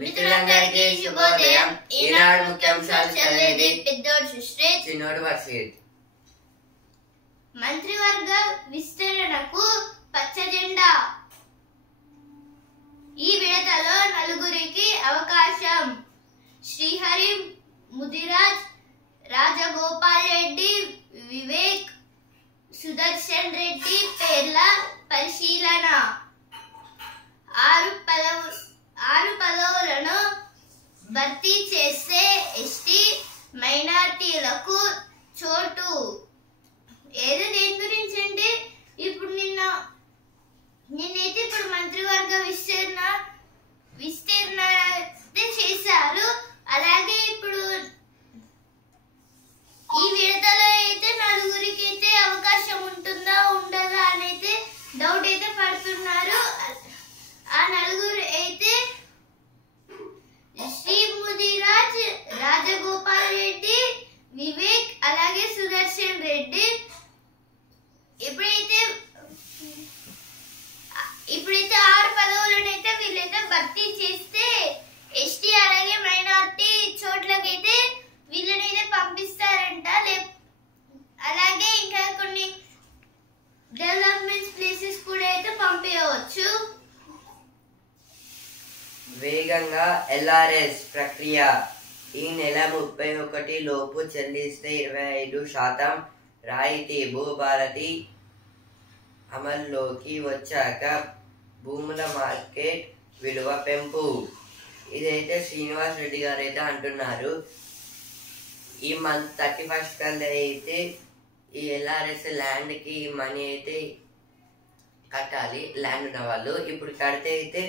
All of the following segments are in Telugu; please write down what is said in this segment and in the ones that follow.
మిత్రులందరికీ శుభోదయం. ఈనాడు ముఖ్యాంశాలు చదివేది పెద్దోడు సృష్టి, చిన్నోడు వర్షిత్. మంత్రివర్గ విస్తరణకు పచ్చజెండా. ఈ విడతలో నలుగురికి అవకాశం. శ్రీహరి, ముదిరాజ్, రాజగోపాల్ రెడ్డి, వివేక్, సుదర్శన్ రెడ్డి పేర్ల పరిశీలన. 6 పదవులను భర్తీ చేస్తే ఎస్టీ మైనార్టీలకు చోటు. ఏదో దేని గురించి అంటే ఇప్పుడు నిన్నైతే ఇప్పుడు మంత్రివర్గ విస్తరణ చేశారు. అలాగే ఇప్పుడు ఈ విడతలో అయితే నలుగురికి అయితే అవకాశం ఉంటుందా ఉండదా అని అయితే డౌట్ అయితే పడుతున్నారు. ఆ నలుగురు అయితే శ్రీ ముదిరాజ్, రాజగోపాల్ రెడ్డి, వివేక్ అలాగే సుదర్శన్ రెడ్డి. ఇప్పుడైతే 6 పదవులను అయితే వీళ్ళైతే భర్తీ చేస్తే ఎస్టీ అలాగే మైనార్టీ చోట్లకైతే వీళ్ళనైతే పంపిస్తారంట. అలాగే ఇంకా కొన్ని డెవలప్మెంట్ ప్లేసెస్ కూడా అయితే పంపించవచ్చు. వేగంగా ఎల్ఆర్ఎస్ ప్రక్రియ. ఈ నెల 31 లోపు చెల్లిస్తే 25% రాయితీ. భూభారతి అమల్లోకి వచ్చాక భూముల మార్కెట్ విలువ పెంపు. ఇదైతే శ్రీనివాస్ రెడ్డి గారు అయితే అంటున్నారు. ఈ మంత్ 31 కల్లా అయితే ఈ ఎల్ఆర్ఎస్ ల్యాండ్ కి మనీ అయితే కట్టాలి. ల్యాండ్ ఉన్న వాళ్ళు ఇప్పుడు కడితే అయితే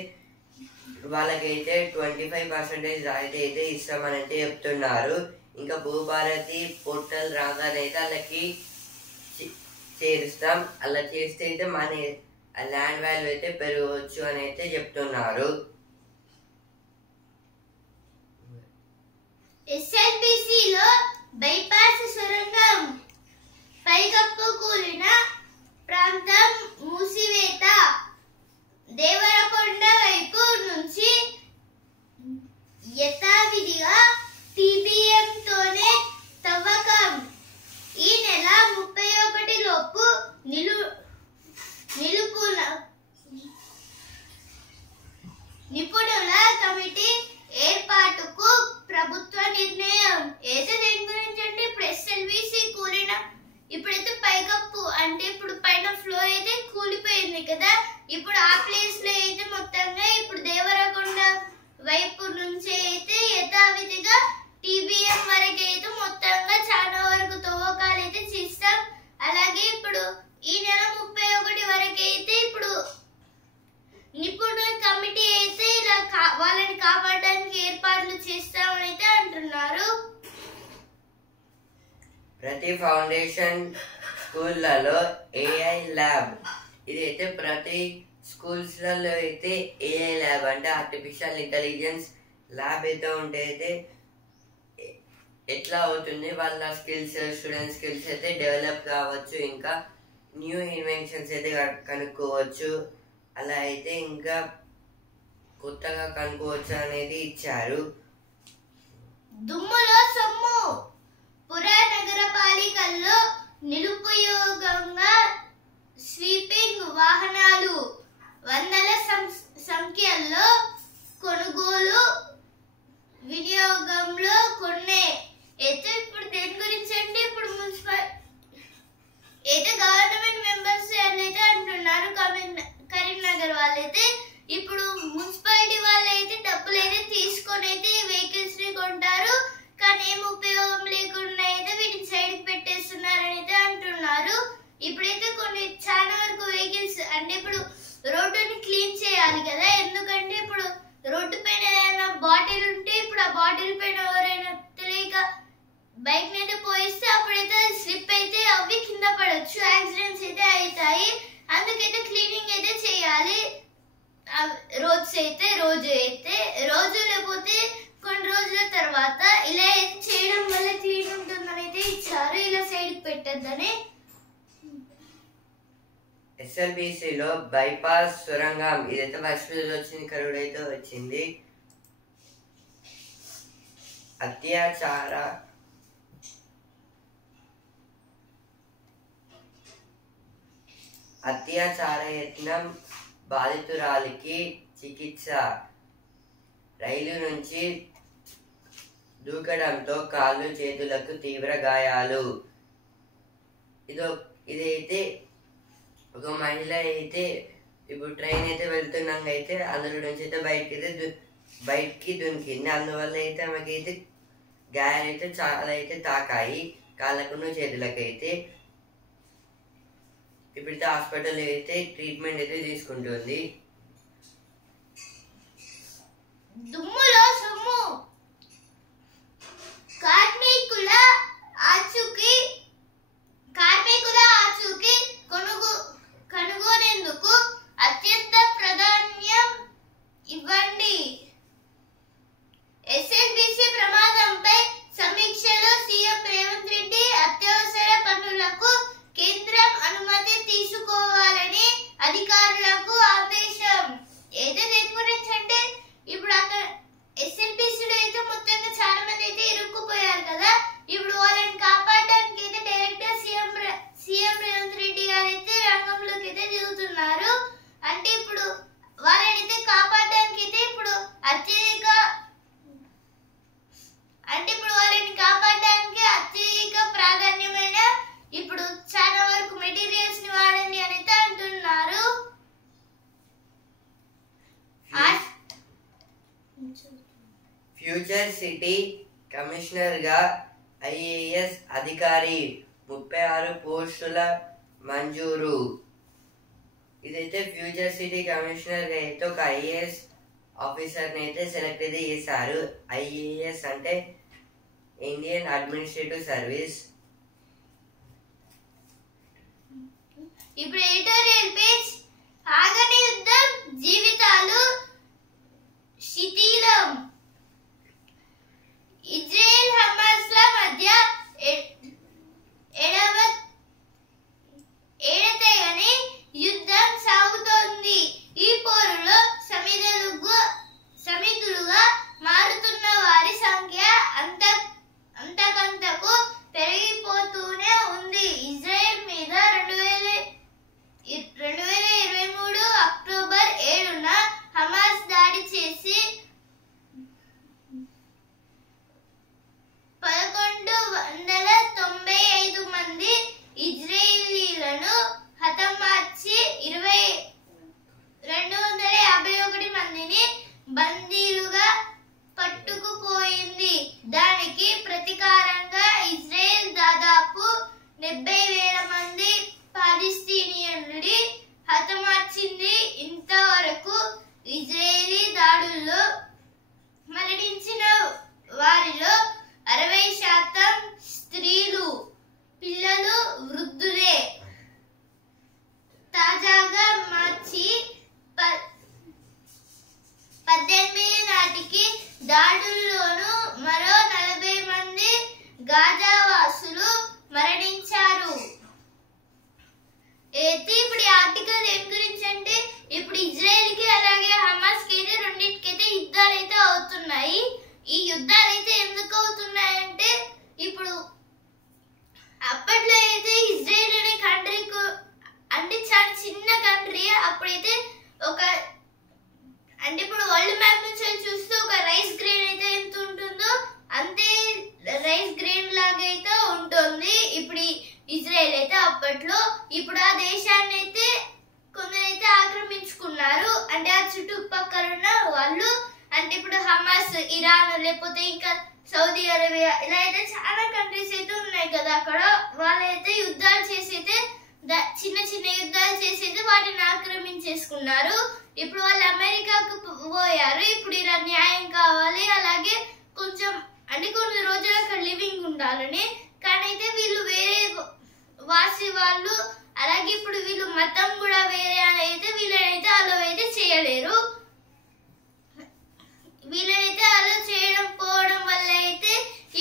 వాళ్ళకైతే 25% రాయితీ అయితే ఇస్తామని అయితే చెప్తున్నారు. ఇంకా భూభారతి పోర్టల్ రాగానే అయితే వాళ్ళకి చేరుస్తాం. అలా చేస్తే అయితే మన ల్యాండ్ వాల్యూ అయితే పెరగవచ్చు అని అయితే చెప్తున్నారు. ఎస్ఎల్బిసిలో బైపాస్ సొరంగం పైకప్పు కూలిన ప్రాంతం మూసివేత. దేవరకొండ వైపు నుంచి యథావిధిగా టీబీఎం తోనే తవ్వకం. ఈ నెల 31 లోపు నిపుణుల కమిటీ ఏర్పాటుకు ప్రభుత్వ నిర్ణయం. అయితే దేని గురించి అంటే ఇప్పుడు ఎస్ఎల్బిసి కూలిన ఇప్పుడైతే పైకప్పు అంటే ఇప్పుడు పైన ఫ్లోర్ అయితే కూలిపోయింది కదా. ఇప్పుడు ఆ ప్లేస్ లో అయితే మొత్తంగా ఇప్పుడు దేవరకొండ వైపు నుంచి అయితే యథావిధిగా టీబీఎం వరకు అయితే మొత్తంగా చాలా వరకు తవ్వకాలు అయితే చేస్తాం. అలాగే ఇప్పుడు ఈ నెల 31 వరకు అయితే ఇప్పుడు నిపుణుల కమిటీ అయితే ఇలా వాళ్ళని కాపాడడానికి ఏర్పాట్లు చేస్తామని అయితే అంటున్నారు. ప్రతి ఫౌండేషన్ స్కూళ్ళలో ఏఐ ల్యాబ్. ఇదైతే ప్రతి స్కూల్స్లలో అయితే ఏఐ ల్యాబ్ అంటే ఆర్టిఫిషియల్ ఇంటెలిజెన్స్ ల్యాబ్ అయితే ఉంటే అయితే ఎట్లా అవుతుంది వాళ్ళ స్టూడెంట్ స్కిల్స్ అయితే డెవలప్ కావచ్చు. ఇంకా న్యూ ఇన్వెన్షన్స్ అయితే కనుక్కోవచ్చు. అలా అయితే ఇంకా కొత్తగా కనుక్కోవచ్చు అనేది ఇచ్చారు. దుమ్ములో సొమ్ము. పురా నగరపాలికల్లో నిరుపయోగంగా స్వీపింగ్ వాహనాలు. వందల సంఖ్యలో కొనుగోలు వినియోగంలో కొన్నే. అయితే ఇప్పుడు దేని గురించి అంటే ఇప్పుడు మున్సిపల్ అయితే గవర్నమెంట్ మెంబర్స్ అయితే అంటున్నారు. కరీంనగర్ వాళ్ళైతే ఇప్పుడు మున్సిపాలిటీ వాళ్ళు అయితే డబ్బులు అయితే తీసుకొని అయితే వెహికల్స్ ని కొంటారు. కానీ ఏం ఉపయోగం లేకుండా అయితే వీటిని సైడ్ పెట్టేస్తున్నారని అయితే అంటున్నారు. ఇప్పుడైతే కొన్ని చాలా వరకు వెహికల్స్ అంటే ఇప్పుడు రోడ్డుని క్లీన్ చేయాలి కదా. ఎందుకంటే ఇప్పుడు రోడ్డు పైన ఏదైనా బాటిల్ ఉంటే ఇప్పుడు ఆ బాటిల్ పైన ఎవరైనా తెలియక బైక్ అయితే పోయిస్తే అప్పుడైతే స్లిప్ అయితే అవి కింద పడవచ్చు, యాక్సిడెంట్స్ అయితే అవుతాయి. అందుకైతే క్లీనింగ్ అయితే చేయాలి. రోజు లేకపోతే కొన్ని రోజుల తర్వాత ఇలా చేయడం వల్ల క్లీన్ ఉంటుందని అయితే ఇచ్చారు. ఇలా సైడ్ పెట్టద్దని. ఎస్ఎల్బిసిలో బైపాస్ సొరంగం ఇదైతే ఫస్ట్ వచ్చింది, కరుడైతే వచ్చింది. అత్యాచార యత్నం బాధితురాలికి చికిత్స. రైలు నుంచి దూకడంతో కాళ్ళు చేతులకు తీవ్ర గాయాలు. ఇదైతే ఒక మహిళ అయితే ఇప్పుడు ట్రైన్ అయితే వెళ్తున్నాక అయితే అందులో నుంచి అయితే బయటికి దునికింది. అందువల్ల అయితే ఆమెకైతే గాయాలు అయితే చాలా అయితే తాకాయి కాళ్ళకును చేతులకైతే. ఇప్పుడైతే హాస్పిటల్ అయితే ట్రీట్మెంట్ అయితే తీసుకుంటుంది. దుమ్ములో సొమ్ము. కార్మికుల ఆచూకీ కనుగొనేందుకు అత్యంత ప్రాధాన్యం ఇవ్వండి. ఎస్ఎల్బిసి ప్రమాదంపై సమీక్షలో సీఎం రేవంత్ రెడ్డి అత్యవసర పనులకు కేంద్రం అనుమతి తీసుకోవాలని అధికారులకు ఆదేశం. ఏదో దేని గురించి అంటే ఇప్పుడు అక్కడ ఎస్ఎల్బిసిలో అయితే మొత్తంగా చాలా మంది అయితే ఇరుక్కుపోయారు కదా. ఇప్పుడు వాళ్ళని కాపాడడానికి అయితే డైరెక్ట్ సీఎం రేవంత్ రెడ్డి గారు అయితే రంగంలోకి అయితే దిగుతున్నారు. అంటే ఇప్పుడు వాళ్ళని అయితే కాపాడడానికి అయితే ఇప్పుడు అత్యధిక ప్రాధాన్యమైన ఇప్పుడు చాలా వరకు మెటీరియల్స్ ని వాడండి అని అయితే అంటున్నారు. ఫ్యూచర్ సిటీ కమిషనర్ గా ఐఏఎస్ అధికారి 36 పోస్టుల మంజూరు. ఇదైతే ఫ్యూచర్ సిటీ కమిషనర్ గా అయితే ఒక ఐఏఎస్ ఆఫీసర్ ని అయితే సెలెక్ట్ అయితే చేశారు. ఐఏఎస్ అంటే ఇండియన్ అడ్మినిస్ట్రేటివ్ సర్వీస్. ఇప్పుడు ఎడిటోరియల్ పేజ్. ఆగని యుద్ధం, జీవితాలు శిథిలం. ఇజ్రాయెల్ హమాస్ ల మధ్య ఎడతెగని యుద్ధం సాగుతోంది. ఈ పోరులో సమిధులుగా మారుతున్న వారి సంఖ్య అంతకంతకు పెరిగిపోతూనే ఉంది. ఇజ్రాయెల్ మీద 2023 అక్టోబర్ 7న హమాస్ దాడి చేసి 1195 మంది ఇజ్రాయేలీలను హతమార్చి 251 మందిని బందీలుగా పట్టుకుపోయింది. దానికి ప్రతీకారంగా ఇజ్రాయెల్ దాదాపు 70,000 మంది పాలస్తీనియన్లని హతమార్చింది. ఇంతవరకు ఇజ్రాయేలీ దాడుల్లో మరణించిన వారిలో 60% స్త్రీలు, పిల్లలు, వృద్ధులే. తాజాగా మార్చి 18 నాటికి దాడుల్లోనూ మరో 40 మంది గాజావాసులు మరణించారు. అయితే ఇప్పుడు ఈ ఆర్టికల్ ఏం గురించి అంటే ఇప్పుడు ఇజ్రాయెల్ కి అలాగే హమాస్ కి అయితే రెండింటికైతే యుద్ధాలు అయితే అవుతున్నాయి. ఈ యుద్ధాలు అయితే ఎందుకు అవుతున్నాయంటే ఇప్పుడు అప్పట్లో అయితే ఇజ్రాయెల్ అనే కంట్రీకు అంటే చాలా చిన్న కంట్రీ. అప్పుడైతే అంటే ఇప్పుడు వరల్డ్ మ్యాప్ నుంచి చూస్తే ఒక రైస్ గ్రెయిన్ అయితే ఎంత ఉంటుందో అంతే రైస్ గ్రెయిన్ లాగా అయితే ఉంటుంది ఇప్పుడు ఇజ్రాయెల్ అయితే అప్పట్లో. ఇప్పుడు ఆ దేశాన్ని అయితే కొందరైతే ఆక్రమించుకున్నారు. అంటే ఆ చుట్టుపక్కల ఉన్న వాళ్ళు అంటే ఇప్పుడు హమాస్, ఇరాన్, లేకపోతే ఇంకా సౌదీ అరేబియా ఇలా అయితే చాలా కంట్రీస్ అయితే ఉన్నాయి కదా. అక్కడ వాళ్ళైతే యుద్ధాలు చేసి అయితే చిన్న చిన్న యుద్ధాలు చేసి అయితే వాటిని ఆక్రమించేసుకున్నారు. ఇప్పుడు వాళ్ళు అమెరికాకు పోయారు. ఇప్పుడు ఇలా న్యాయం కావాలి, అలాగే కొంచెం అంటే కొన్ని రోజులు అక్కడ లివింగ్ ఉండాలని. కానీ అయితే వీళ్ళు వేరే వాసి వాళ్ళు, అలాగే ఇప్పుడు వీళ్ళు మతం కూడా వేరే అని అయితే వీళ్ళనైతే అలో అయితే చేయలేరు. వీళ్ళనైతే అలో చేయడం పోవడం వల్ల అయితే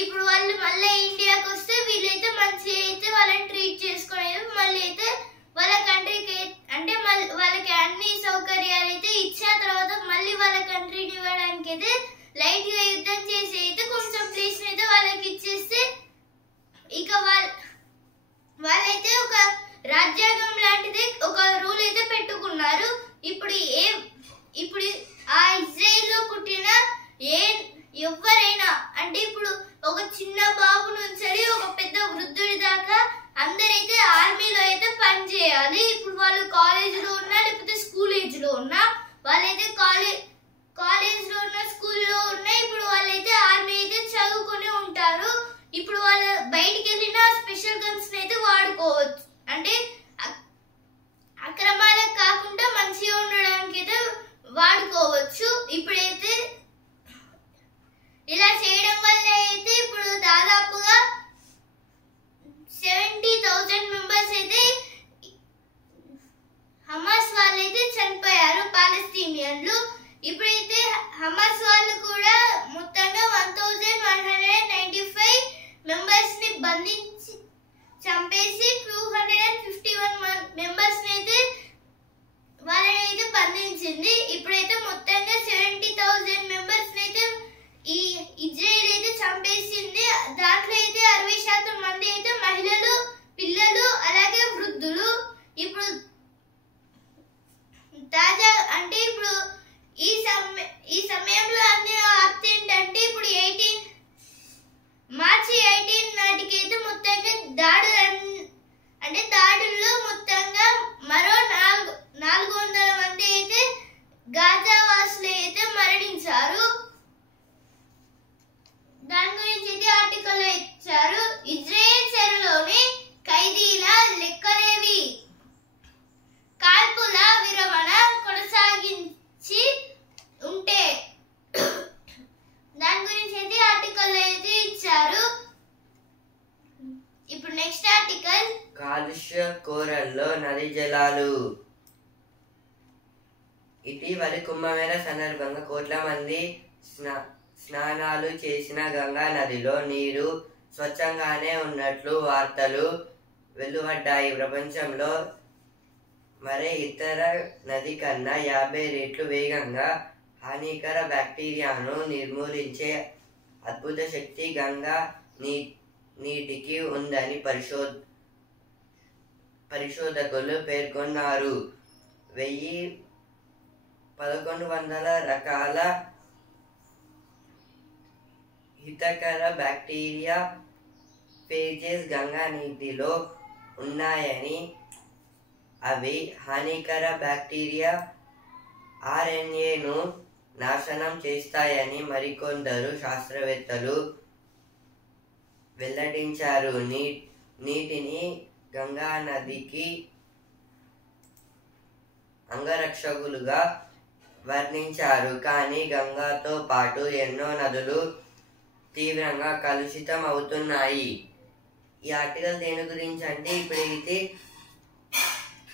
ఇప్పుడు వాళ్ళు మళ్ళీ ఇండియాకి వస్తే వీళ్ళైతే మంచిగా అయితే వాళ్ళని ట్రీట్ చేసుకుని మళ్ళీ అయితే వాళ్ళ కంట్రీకి అంటే వాళ్ళకి అన్ని సౌకర్యాలు అయితే ఇచ్చిన తర్వాత మళ్ళీ వాళ్ళ కంట్రీని ఇవ్వడానికి అయితే లైట్ గా యుద్ధం చేసి అయితే కొంచెం ప్లేస్ అంటున్నారు. ఇప్పుడు ఆ ఇజ్రాయెల్లో పుట్టిన ఎవరైనా అంటే ఇప్పుడు ఒక చిన్న బాబు నుంచి ఒక పెద్ద వృద్ధుడి దాకా అందరైతే ఆర్మీలో అయితే పని చేయాలి. ఇప్పుడు వాళ్ళు కాలేజీలో ఉన్నా లేకపోతే స్కూల్ ఏజ్ లో ఉన్నా వాళ్ళైతే కాలేజ్ లో ఉన్న స్కూల్లో ఉన్నా ఇప్పుడు వాళ్ళైతే ఆర్మీ అయితే చదువుకుని ఉంటారు. ఇప్పుడు వాళ్ళు బయటికి వెళ్ళిన స్పెషల్ గన్స్ అయితే వాడుకోవచ్చు. అంటే అక్రమాలకు కాకుండా మంచిగా ఉండడానికి అయితే వాడుకోవచ్చు. ఇప్పుడైతే ఇలా చేయడం వల్ల అయితే ఇప్పుడు దాదాపుగా 70,000 మెంబర్స్ అయితే హమాస్ వాళ్ళైతే చనిపోయారు, పాలస్తీనియన్లు. ఇప్పుడైతే హమాస్ వాళ్ళు కూడా మొత్తంగా 1195 మెంబర్స్ ని బంధించి చంపేసి 251 మెంబర్స్ ని అయితే వాళ్ళని అయితే బంధించింది. ఇప్పుడైతే మొత్తంగా 70,000 మెంబర్స్ ని అయితే ఈ ఇజ్రాయెల్ అయితే చంపేసింది. దాంట్లో అయితే 60% మంది అయితే మహిళలు, పిల్లలు, అలాగే వృద్ధులు. ఇప్పుడు తాజా అంటే ఇప్పుడు ఈ సమయంలో అన్ని అర్థం ఏంటంటే ఇప్పుడు మార్చి 18 నాటికి అయితే మొత్తంగా దాడుల్లో మొత్తంగా మరో 400 మంది అయితే గాజా వాసులు అయితే మరణించారు. దాని గురించి అయితే ఆర్టికల్ ఇచ్చారు. ఇజ్రాయెల్ చెరలోని ఖైదీల లెక్కలేవి, కాల్పుల విరమణ కొనసాగించి ఉంటే దాని గురించి అయితే ఆర్టికల్ అయితే ఇచ్చారు. ఇప్పుడు నెక్స్ట్ ఆర్టికల్ కాలుష్య కోరల్లో నది జలాలు. ఇటీవలి కుంభమేళ సందర్భంగా కోట్ల మంది స్నానాలు చేసిన గంగా నదిలో నీరు స్వచ్ఛంగానే ఉన్నట్లు వార్తలు వెలువడ్డాయి. ప్రపంచంలో మరే ఇతర నది కన్నా 50 రెట్లు వేగంగా హానికర బ్యాక్టీరియాను నిర్మూలించే అద్భుత శక్తి గంగా నీటికి ఉందని పరిశోధకులు పేర్కొన్నారు. 1100 రకాల హితకర బ్యాక్టీరియా ఫేజెస్ గంగా నీటిలో ఉన్నాయని, అవి హానికర బ్యాక్టీరియా RNAను నాశనం చేస్తాయని మరికొందరు శాస్త్రవేత్తలు వెల్లడించారు. నీటిని గంగా నదికి అంగరక్షకులుగా వర్ణించారు. కానీ గంగాతో పాటు ఎన్నో నదులు తీవ్రంగా కలుషితం అవుతున్నాయి. ఈ ఆర్టికల్ దేని గురించి అంటే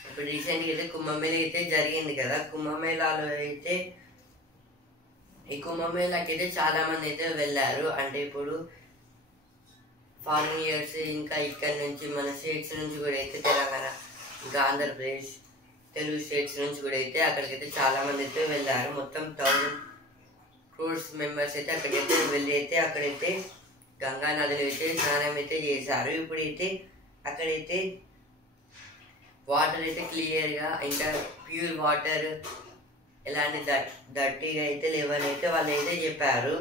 ఇప్పుడు రీసెంట్గా అయితే కుంభమేళ అయితే జరిగింది కదా. కుంభమేళాలో అయితే ఈ కుంభమేళకి అయితే చాలా మంది అయితే వెళ్ళారు. అంటే ఇప్పుడు ఫారిన్ ఇయర్స్ ఇంకా ఇక్కడ నుంచి మన స్టేట్స్ నుంచి కూడా అయితే తెలంగాణ ఇంకా ఆంధ్రప్రదేశ్ తెలుగు స్టేట్స్ నుంచి కూడా అయితే అక్కడికైతే చాలా మంది అయితే వెళ్ళారు. మొత్తం 1000 crores మెంబర్స్ అయితే అక్కడైతే వెళ్ళి అయితే అక్కడైతే గంగా నదిలో అయితే స్నానం అయితే చేశారు. ఇప్పుడైతే అక్కడైతే వాటర్ అయితే క్లియర్గా ఇంకా ప్యూర్ వాటర్ ఎలాంటి డర్టీగా అయితే లేవని అయితే వాళ్ళు అయితే చెప్పారు.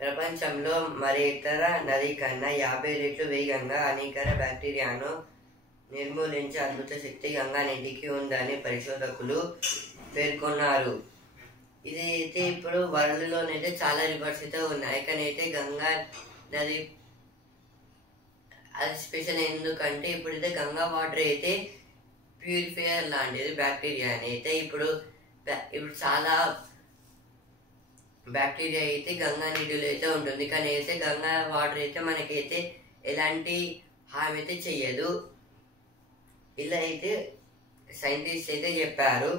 ప్రపంచంలో మరి ఇతర నది కన్నా 50 రెట్లు వేగంగా హానికర బ్యాక్టీరియాను నిర్మూలించే అద్భుత శక్తి గంగా నీటికి ఉందని పరిశోధకులు పేర్కొన్నారు. ఇది అయితే ఇప్పుడు వరల్డ్లోనైతే చాలా రివర్స్ అయితే ఉన్నాయి. కానీ అయితే గంగా నది అది స్పెషల్ ఎందుకంటే ఇప్పుడైతే గంగా వాటర్ అయితే ప్యూరిఫైయర్ లాంటిది బ్యాక్టీరియా అని అయితే ఇప్పుడు చాలా బ్యాక్టీరియా అయితే గంగా నీటిలో అయితే ఉంటుంది. కానీ అయితే గంగా వాటర్ అయితే మనకైతే ఎలాంటి హాని అయితే చెయ్యదు. ఇలా అయితే సైంటిస్ట్ అయితే చెప్పారు.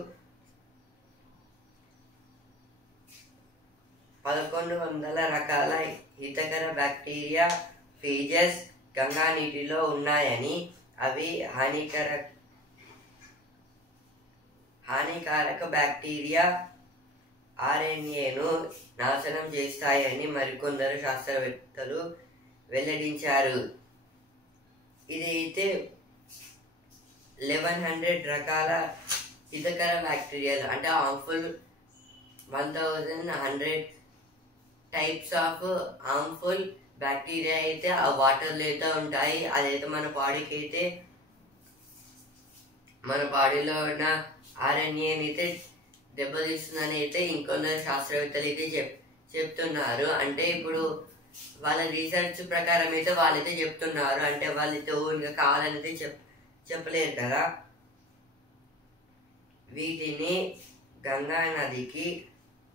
1100 రకాల హితకర బ్యాక్టీరియా ఫేజెస్ గంగా నీటిలో ఉన్నాయని, అవి హానికారక బ్యాక్టీరియా RNAను నాశనం చేస్తాయని మరికొందరు శాస్త్రవేత్తలు వెల్లడించారు. ఇది అయితే 1100 రకాల హితకర బ్యాక్టీరియాలు అంటే harmful 1100 types of harmful bacteria అయితే ఆ వాటర్లో అయితే ఉంటాయి. అదైతే మన బాడీకి అయితే మన బాడీలో ఉన్న ఆర్ఎన్ఏని అయితే దెబ్బతీస్తుందని అయితే ఇంకొందరు శాస్త్రవేత్తలు అయితే చెప్తున్నారు. అంటే ఇప్పుడు వాళ్ళ రీసెర్చ్ ప్రకారం అయితే వాళ్ళైతే చెప్తున్నారు. అంటే వాళ్ళైతే ఇంకా కావాలని అయితే చెప్పలేరు కదా. వీటిని గంగా నదికి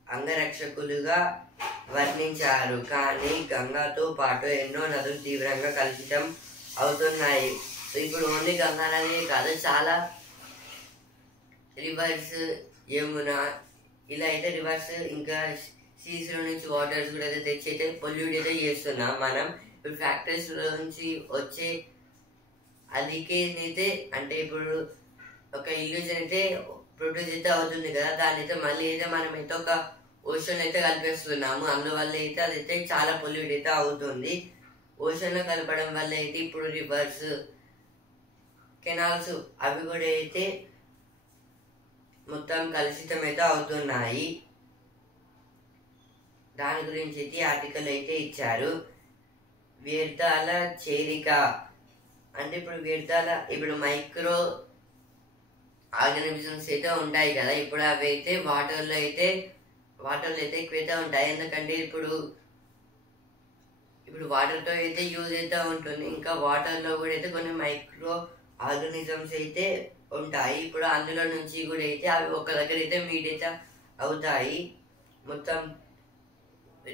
అంగరక్షకులుగా వర్ణించారు. కానీ గంగాతో పాటు ఎన్నో నదులు తీవ్రంగా కలుషితం అవుతున్నాయి. ఇప్పుడు ఓన్లీ గంగా నది కాదు, చాలా రివర్స్, యమున ఇలా అయితే రివర్స్ ఇంకా సీస్ లో నుంచి వాటర్స్ కూడా అయితే తెచ్చి అయితే పొల్యూట్ అయితే చేస్తున్నాం మనం. ఇప్పుడు ఫ్యాక్టరీస్ లో నుంచి వచ్చే లీకేజ్ అయితే అంటే ఇప్పుడు ఒక ఇల్యూజన్ అయితే ప్రొడ్యూస్ అయితే అవుతుంది కదా, దాని అయితే మళ్ళీ అయితే మనం అయితే ఒక ఓషన్ అయితే కలిపేస్తున్నాము. అందువల్ల అయితే అదైతే చాలా పొల్యూట్ అయితే అవుతుంది. ఓషన్ లో కలపడం వల్ల అయితే ఇప్పుడు రివర్స్, కెనాల్స్ అవి కూడా అయితే మొత్తం కలుషితం అయితే అవుతున్నాయి. దాని గురించి అయితే ఆర్టికల్ అయితే ఇచ్చారు. వ్యర్థాల చేరిక అంటే ఇప్పుడు మైక్రో ఆర్గానిజమ్స్ అయితే ఉంటాయి కదా, ఇప్పుడు అవి అయితే వాటర్లో అయితే ఎక్కువైతే ఉంటాయి. ఎందుకంటే ఇప్పుడు వాటర్తో అయితే యూజ్ అయితే ఉంటుంది. ఇంకా వాటర్లో కూడా అయితే కొన్ని మైక్రో ఆర్గానిజమ్స్ అయితే ఉంటాయి. ఇప్పుడు అందులో నుంచి కూడా అయితే అవి ఒక దగ్గర అయితే మీట్ అయితే అవుతాయి. మొత్తం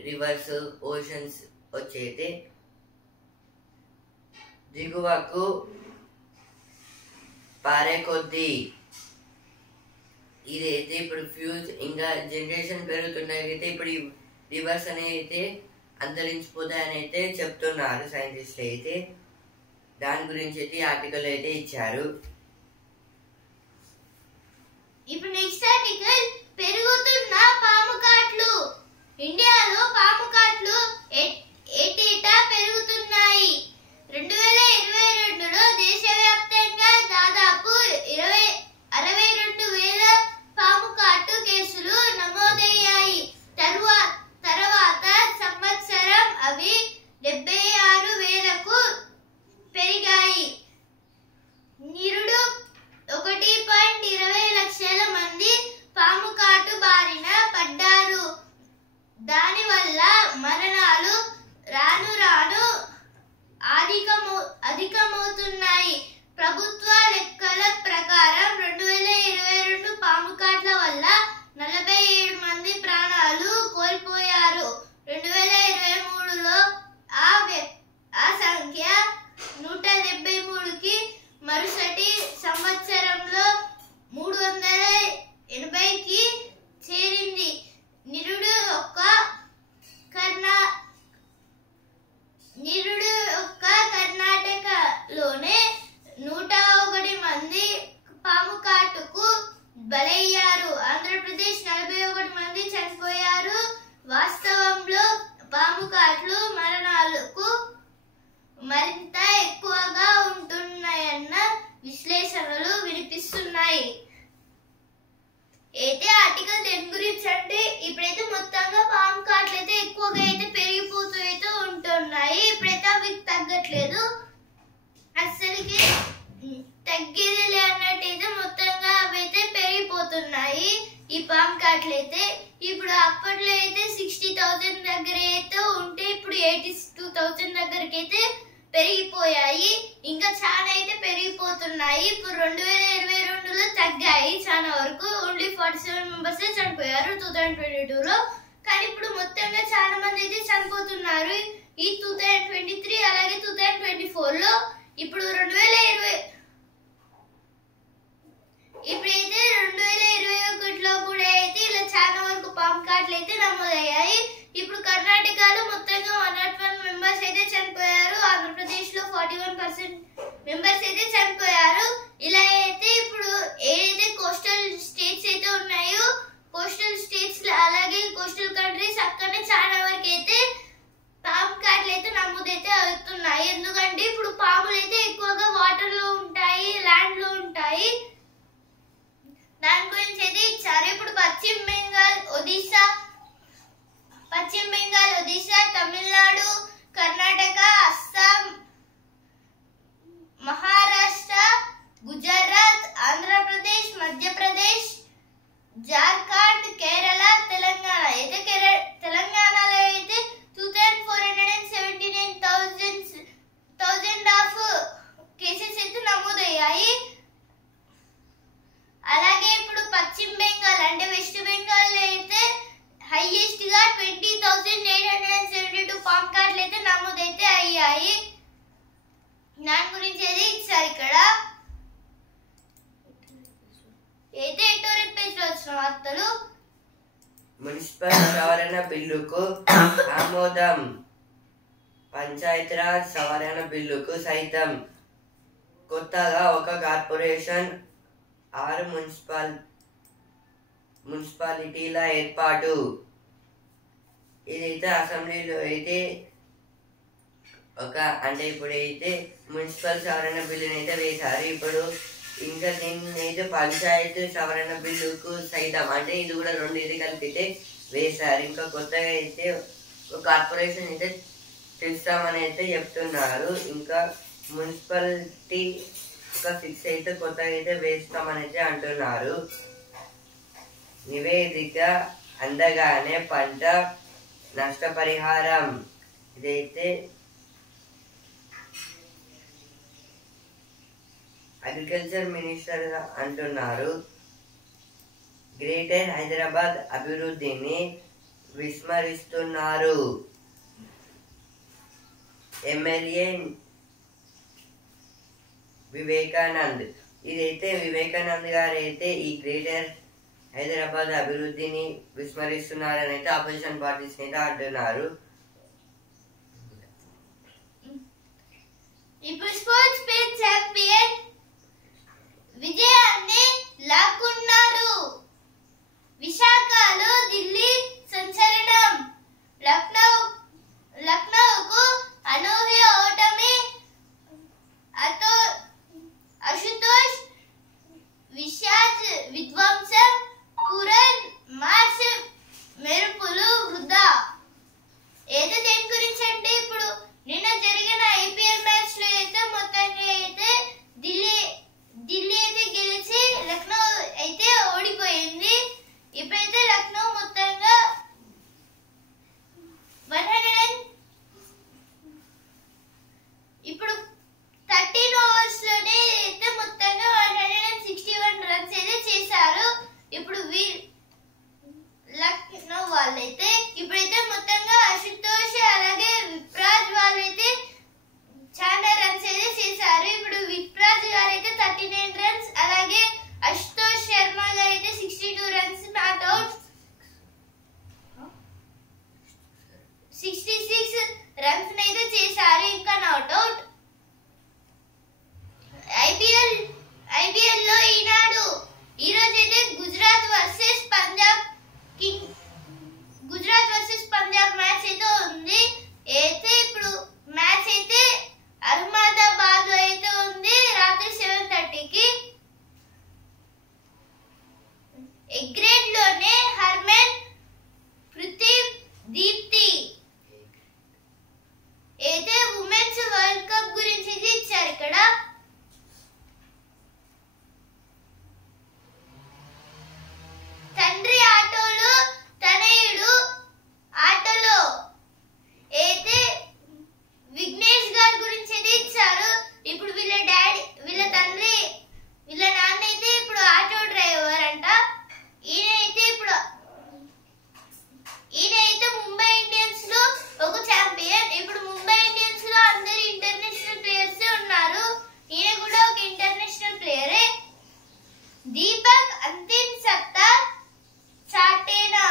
రివర్స్, ఓషన్స్ వచ్చైతే దిగువకు పారే కొద్దీ ఇదైతే ఇప్పుడు ఇంకా జనరేషన్ పెరుగుతున్నదైతే ఇప్పుడు రివర్స్ అనేది అయితే అంతరించిపోతాయని అయితే చెప్తున్నారు సైంటిస్టులు అయితే. దాని గురించి అయితే ఆర్టికల్ అయితే ఇచ్చారు. ఇప్పుడు నెక్స్ట్ ఆర్టికల్, పెరుగుతున్న పాము కాట్లు. ఇండియాలో పాము కాట్లు ఏటేటా పెరుగుతున్నాయి. 2022లో దేశవ్యాప్తంగా దాదాపు 62,000 పాము కాటు కేసులు నమోదయ్యాయి. తర్వాత సంవత్సరం అవి 76,000కు పెరిగాయి. నిరుడు 1.20 లక్షల మంది పాము కాటు బారిన పడ్డారు. దానివల్ల మరణాలు రాను రాను అధికమవుతున్నాయి. ప్రభుత్వ లెక్కల ప్రకారం 2022 పాము కాట్ల వల్ల 47 మంది ప్రాణాలు కోల్పోయారు. 2023లో ఆ సంఖ్య 173కి, మరుసటి సంవత్సరంలో 380కి చేరింది. నిరుడు యొక్క కర్ణాటకలోనే 101 మంది పాము కాటుకు బలయ్యారు. ఆంధ్రప్రదేశ్ 41 మంది చనిపోయారు. వాస్తవంలో పాము కాట్లు మరణాలకు మరింత ఎక్కువగా ఉంటున్నాయన్న విశ్లేషణలు వినిపిస్తున్నాయి. అయితే ఆర్టికల్ దేని గురించి అంటే ఇప్పుడైతే మొత్తంగా పాము కాట్లు అయితే ఎక్కువగా అయితే పెరిగిపోతూ అయితే ఉంటున్నాయి. ఇప్పుడైతే అవి తగ్గట్లేదు, అస్సలకి తగ్గేదిలే అన్నట్టయితే మొత్తంగా అవి అయితే పెరిగిపోతున్నాయి ఈ పాము కాట్లు అయితే. ఇప్పుడు అప్పట్లో అయితే 60,000 దగ్గర అయితే ఉంటే ఇప్పుడు 82,000 దగ్గరికి అయితే పెరిగిపోయాయి. ఇంకా చాలా అయితే పెరిగిపోతున్నాయి. ఇప్పుడు 2022లో తగ్గాయి చాలా వరకు. ఓన్లీ 47 మెంబర్స్ చనిపోయారు 2022లో. కానీ ఇప్పుడు మొత్తంగా చాలా మంది అయితే చనిపోతున్నారు ఈ 2023 అలాగే 2024లో. ఇప్పుడు 2021లో కూడా అయితే ఇలా చాలా వరకు పాము కాట్లు అయితే నమోదయ్యాయి. ఇప్పుడు కర్ణాటకలో మొత్తంగా 101 మెంబర్స్ అయితే చనిపోయారు. ఆంధ్రప్రదేశ్ లో 41% మెంబర్స్ అయితే చనిపోయారు. ఇలా అయితే ఇప్పుడు ఏదైతే కోస్టల్ స్టేట్స్ అయితే ఉన్నాయో, కోస్టల్ స్టేట్స్ అలాగే కోస్టల్ కంట్రీస్ అక్కడనే చాలా వరకు అయితే పాము కాట్లు అయితే నమోదైతే అవుతున్నాయి. ఎందుకంటే ఇప్పుడు పాములు అయితే ఎక్కువగా వాటర్ లో ఉంటాయి, ల్యాండ్ లో ఉంటాయి. అయితే ఇచ్చారు. ఇప్పుడు పశ్చిమ బెంగాల్, ఒడిశా, తమిళనాడు, కర్ణాటక, అస్సాం, మహారాష్ట్ర, గుజరాత్, ఆంధ్రప్రదేశ్, మధ్యప్రదేశ్, జార్ఖండ్, కేరళ, తెలంగాణ అయితే తెలంగాణలో అయితే 2,479,000 ఆఫ్ కేసెస్ అయితే నమోదయ్యాయి. అలాగే ఇప్పుడు పశ్చిమ బెంగాల్ అంటే వెస్ట్ బెంగాల్ అయితే హైయెస్ట్ గా 20,872 పామ్ కార్డులు అయితే నమోదైతే అయ్యాయి. దాని గురించి అయితే ఇచ్చారు ఇక్కడ. అయితే ఎడిటోరియల్ పేజ్ లో వచ్చిన వార్తలు. మున్సిపల్ సవరణ బిల్లుకు ఆమోదం. పంచాయతీరాజ్ సవరణ బిల్లుకు సైతం కొత్తగా ఒక కార్పొరేషన్ 6 మున్సిపాలిటీల ఏర్పాటు. ఇదైతే అసెంబ్లీలో అయితే ఇప్పుడైతే మున్సిపల్ సవరణ బిల్లుని అయితే వేశారు. ఇప్పుడు ఇంకా దీన్ని అయితే పంచాయతీ సవరణ బిల్లుకు సైతం అంటే ఇది కూడా 2 ఇది కలిపితే వేశారు. ఇంకా కొత్తగా అయితే ఒక కార్పొరేషన్ అయితే తెస్తామని అయితే చెప్తున్నారు. ఇంకా మున్సిపాలిటీ ఒక 6 అయితే కొత్తగా అయితే వేస్తామని అయితే అంటున్నారు. నివేదిక అందగానే పంట నష్టపరిహారం. ఇదైతే అగ్రికల్చర్ మినిస్టర్ అంటున్నారు. గ్రేటర్ హైదరాబాద్ అభివృద్ధిని విస్మరిస్తున్నారు. ఎమ్మెల్యే వివేకానంద్. ఇదైతే వివేకానంద్ గారు అయితే ఈ గ్రేటర్ హైదరాబాద్ అభివృద్ధిని విస్మరిస్తున్నారని అయితే అపోజిషన్ పార్టీస్ అయితే అంటున్నారు. ఇప్పుడు స్పోర్ట్స్ పేజ్ ఛాంపియన్ విజయాన్ని లాక్కున్నారు. విశాఖలో ఢిల్లీ సంచలనం. లక్నోకు అనూహ్య ఓటమి. అశుతోష్ విశాజ్ విధ్వంసం. కురన్ మార్చ్ మెరుపులు వృధా. ఏదో దేని గురించి అంటే ఇప్పుడు నిన్న జరిగిన ఐపీఎల్ మ్యాచ్ లో అయితే మొత్తానికి అయితే ఢిల్లీ అయితే గెలిచి లక్నో అయితే ఓడిపోయింది. ఇప్పుడైతే లక్నో మొత్తంగా 13 ఓవర్స్ లోనే అయితే మొత్తంగా 161 రన్స్ అయితే చేశారు. ఇప్పుడు లక్నో వాళ్ళైతే ఇప్పుడైతే మొత్తంగా అశుతోష్ అలాగే విప్రాజ్ వాళ్ళైతే చాలా రన్స్ అయితే చేశారు. ఇప్పుడు విప్రాజ్ గారు అయితే 39 రన్స్ అలాగే అశుతోష్ శర్మ గారు అయితే 62 రన్స్ నాట్ అవుట్. 66 రన్స్ అయితే చేశారు ఇంకా నాట్ అవుట్. ఐపీఎల్ లో ఈనాడు ఈ రోజు అయితే గుజరాత్ వర్సెస్ పంజాబ్ మ్యాచ్ అయితే ఉంది. అయితే ఇప్పుడు మ్యాచ్ అయితే అహ్మదాబాద్ లో అయితే ఉంది రాత్రి 7:30కి. ఎగ్రేడ్ లోనే హర్మన్ ప్రీత్ దీప్తి అయితే ఉమెన్స్ వరల్డ్ కప్ గురించి ఇచ్చారు ఇక్కడ. తండ్రి ఆటోలో తనయుడు ఆటోలో అయితే విఘ్నేష్ గారి గురించి ఇచ్చారు. ఇప్పుడు వీళ్ళ నాన్న అయితే ఇప్పుడు ఆటో డ్రైవర్ అంట. ఈయన అయితే ముంబై ఇండియన్స్ లో ఒక ఛాంపియన్. ఇప్పుడు ముంబై ఇండియన్స్ లో అందరు ఇంటర్నేషనల్ ప్లేయర్స్ ఉన్నారు. ఈయన కూడా ఒక ఇంటర్నేషనల్ ప్లేయరే. దీపక్ అంతిమ సత్తా చాటేనా.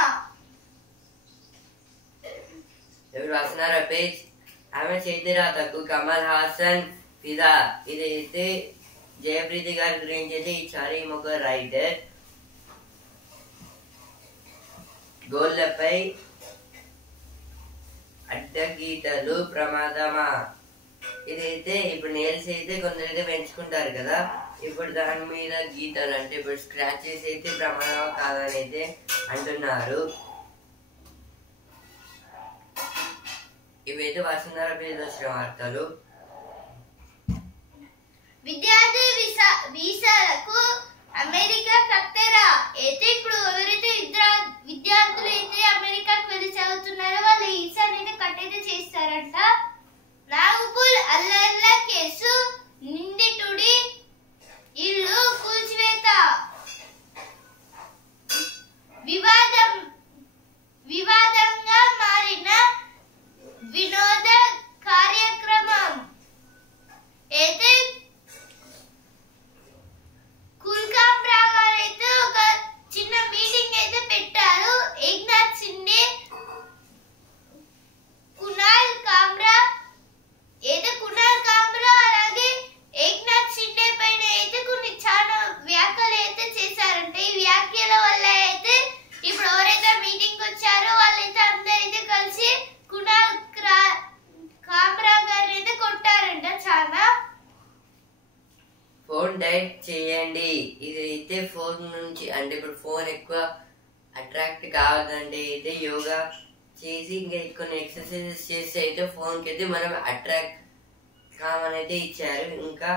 ఎవరు రాస్తున్నారా పేజ్? ఆమె చేతిరాతకు కమల్ హాసన్ ఫిదా. ఇదైతే జయప్రీతి గారి గురించి అయితే ఇచ్చారు. ఈమె ఒక రైటర్. గోళ్లపై అడ్డగీతలు ప్రమాదమా. ఇదైతే ఇప్పుడు నేల్స్ అయితే కొందరైతే పెంచుకుంటారు కదా, ఇప్పుడు దాని మీద గీతలు అంటే ఇప్పుడు స్క్రాచెస్ అయితే ప్రమాదం కాదని అయితే అంటున్నారు. ఇవైతే వసుంధర పేరు వచ్చిన వార్తలు. విద్యార్థి వీసాలకు అమెరికా కత్తెర. అయితే ఇప్పుడు ఎవరైతే విద్యార్థులు అయితే అమెరికాకు వెళ్ళి చదువుతున్నారో వాళ్ళ వీసాని అయితే కట్టయితే చేస్తారంట. నాగపూర్ అల్లర్ల కేసు, నిందితుడి ఇల్లు కూల్చివేత, వివాదంగా మారిన వినోద కార్యక్రమం. అయితే కుల్కాంబ్రా గారు అయితే ఒక చిన్న మీటింగ్ అయితే పెట్టారు. ఏక్నాథ్ షిండే, కునాల్ కామ్రా అలాగే ఏక్నాథ్ షిండే పైన అయితే కొన్ని చాలా వ్యాఖ్యలు అయితే చేశారంటే ఈ వ్యాఖ్యల వల్ల అయితే ఇప్పుడు ఎవరైతే మీటింగ్ వచ్చారో వాళ్ళైతే అందరైతే కలిసి కునాల్ కామ్రా గారిని అయితే కొట్టారంట. చాలా ఫోన్ డైట్ చేయండి. ఇదైతే ఫోన్ నుంచి అంటే ఇప్పుడు ఫోన్ ఎక్కువ అట్రాక్ట్ కావద్దంటే అయితే యోగా చేసి ఇంకా కొన్ని ఎక్సర్సైజెస్ చేస్తే అయితే ఫోన్కి అయితే మనం అట్రాక్ట్ కామని అయితే ఇచ్చారు. ఇంకా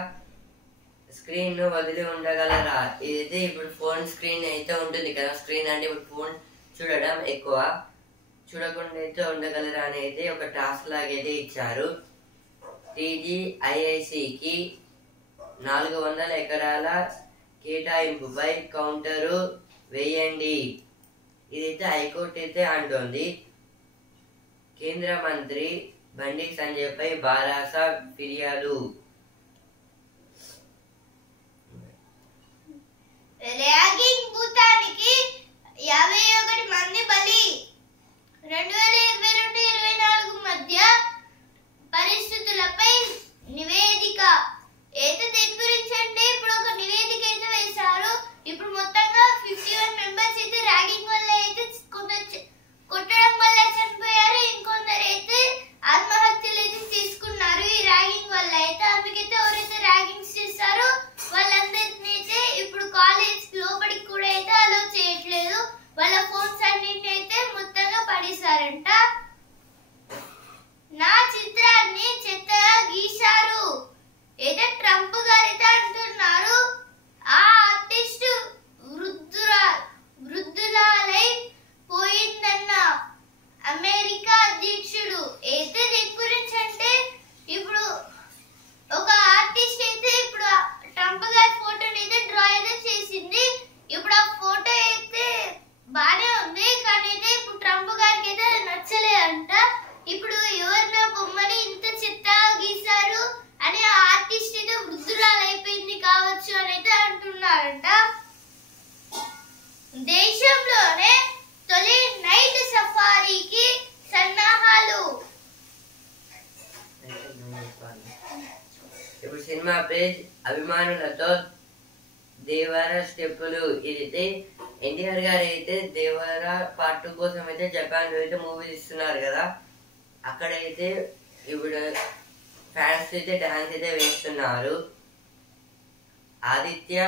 స్క్రీన్ ను వదిలి ఉండగలరా. ఇదైతే ఇప్పుడు ఫోన్ స్క్రీన్ అయితే ఉంటుంది కదా, స్క్రీన్ అంటే ఇప్పుడు ఫోన్ చూడడం ఎక్కువ చూడకుండా అయితే ఉండగలరా అని అయితే ఒక టాస్క్ లాగైతే ఇచ్చారు. TGIICకి 400 ఎకరాల కేటాయింపుపై కౌంటరు వేయండి. ఇదైతే హైకోర్టు అయితే అంటోంది. కేంద్ర మంత్రి బండి సంజయ్ పై బారాస ఫిర్యాదు. ర్యాగింగ్ భూతానికి 51 మంది బలి. 2022-24 మధ్య పరిస్థితులపై నివేదిక. అయితే దీని గురించి అంటే ఇప్పుడు ఒక నివేదిక అయితే వేశారు. ఇప్పుడు మొత్తంగా 51 మెంబర్స్ అయితే ర్యాగింగ్ వల్ల అయితే కొట్టడం వల్ల చనిపోయారు. ఇంకొందరు అయితే ఆత్మహత్యలు అయితే తీసుకున్నారు ఈ ర్యాగింగ్ వల్ల. అయితే అందుకైతే ఎవరైతే ర్యాగింగ్స్ చేస్తారో వాళ్ళందరినీ అయితే ఇప్పుడు కాలేజ్ లోపలికి కూడా అయితే అలో చేయట్లేదు. వాళ్ళ ఫోన్స్ అన్నింటినీ అయితే మొత్తంగా పడేశారంట. నా చిత్రాన్ని చెత్తగా గీశారు. అయితే ట్రంప్ గారు అయితే అంటున్నారు ఆ ఆర్టిస్ట్ వృద్ధురాలై పోయిందన్న అమెరికా అధ్యక్షుడు. అయితే దీని గురించి అంటే ఇప్పుడు ఒక ఆర్టిస్ట్ అయితే ఇప్పుడు ట్రంప్ గారి ఫోటోని అయితే డ్రా అయితే చేసింది. ఇప్పుడు ఆ ఫోటో అయితే బానే ఉంది కానీ అయితే ఇప్పుడు ట్రంప్ గారికి అయితే నచ్చలేదంట. ఇప్పుడు ఎవరిన బొమ్మని ఇంత చెత్తగా గీశారు అని ఆ ఆర్టిస్ట్ అయితే వృద్ధురాలు అయిపోయింది కావచ్చు అని అయితే అంటున్నారంట. దేశంలోనే తొలి నైట్ సఫారీకి సన్నాహాలు. ఇప్పుడు సినిమా పేజ్ అభిమానులతో దేవర స్టెప్పులు. ఇదైతే ఎన్టీఆర్ గారు అయితే దేవర పార్ట్ 2 కోసం అయితే జపాన్ లో అయితే మూవీ ఇస్తున్నారు కదా, అక్కడైతే ఇప్పుడు ఫ్యాన్స్ అయితే డాన్స్ అయితే వేస్తున్నారు. ఆదిత్య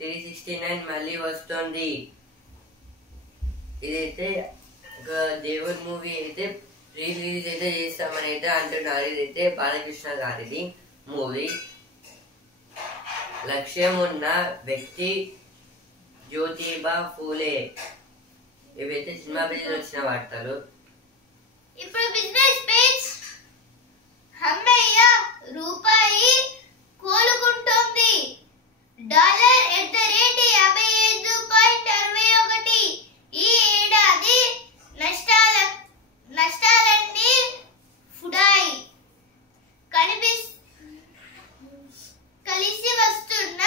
369 మళ్ళీ వస్తుంది. ఇదైతే ఒక దేవుడి మూవీ అయితే రిలీజ్ అయితే చేస్తామని అయితే అంటున్నారు. ఇదైతే బాలకృష్ణ గారిది మూవీ. లక్ష్యం ఉన్న వ్యక్తి జ్యోతిబా ఫూలే. ఇవైతే సినిమా పేజ్ వచ్చిన వార్తలు. ఇప్పుడు బిజినెస్ పేజ్. అమ్మయ్య రూపాయి కోలుకుంటోంది. Dollar at the rate 55.61. ఈ ఏడాది నష్టాలన్నీ ఫుడాయి. కలిసి వస్తున్న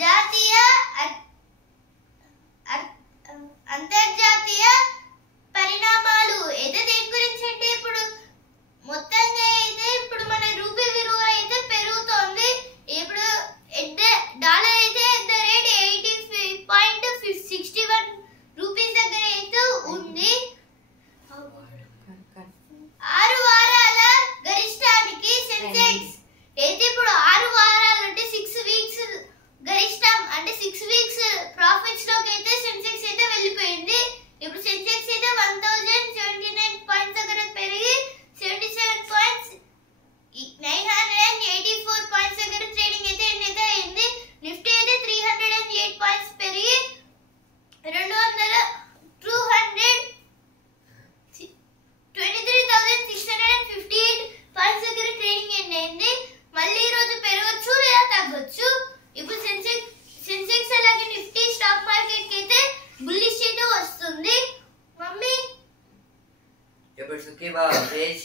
జాతీయ అంతర్జాతీయ పరిణామాలు. అయితే దీని గురించి ఇప్పుడు సుఖీబాబా పేజ్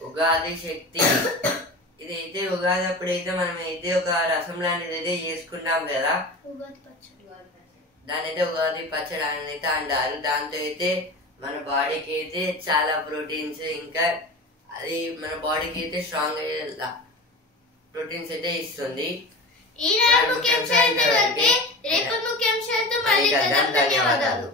ఉగాది శక్తి. ఇదైతే ఉగాది అప్పుడైతే మనం అయితే ఒక రసం లాంటిది అయితే చేసుకుంటాం కదా, దాని అయితే ఉగాది పచ్చడి అని అయితే అంటారు. దాంతో అయితే మన బాడీకి అయితే చాలా ప్రోటీన్స్, ఇంకా అది మన బాడీకి అయితే స్ట్రాంగ్ ప్రోటీన్స్ అయితే ఇస్తుంది. ఈనాడు ముఖ్యాంశాలు ఇంతవరకే. రేపు ముఖ్యాంశాలతో మళ్ళీ కలుద్దాం. ధన్యవాదాలు.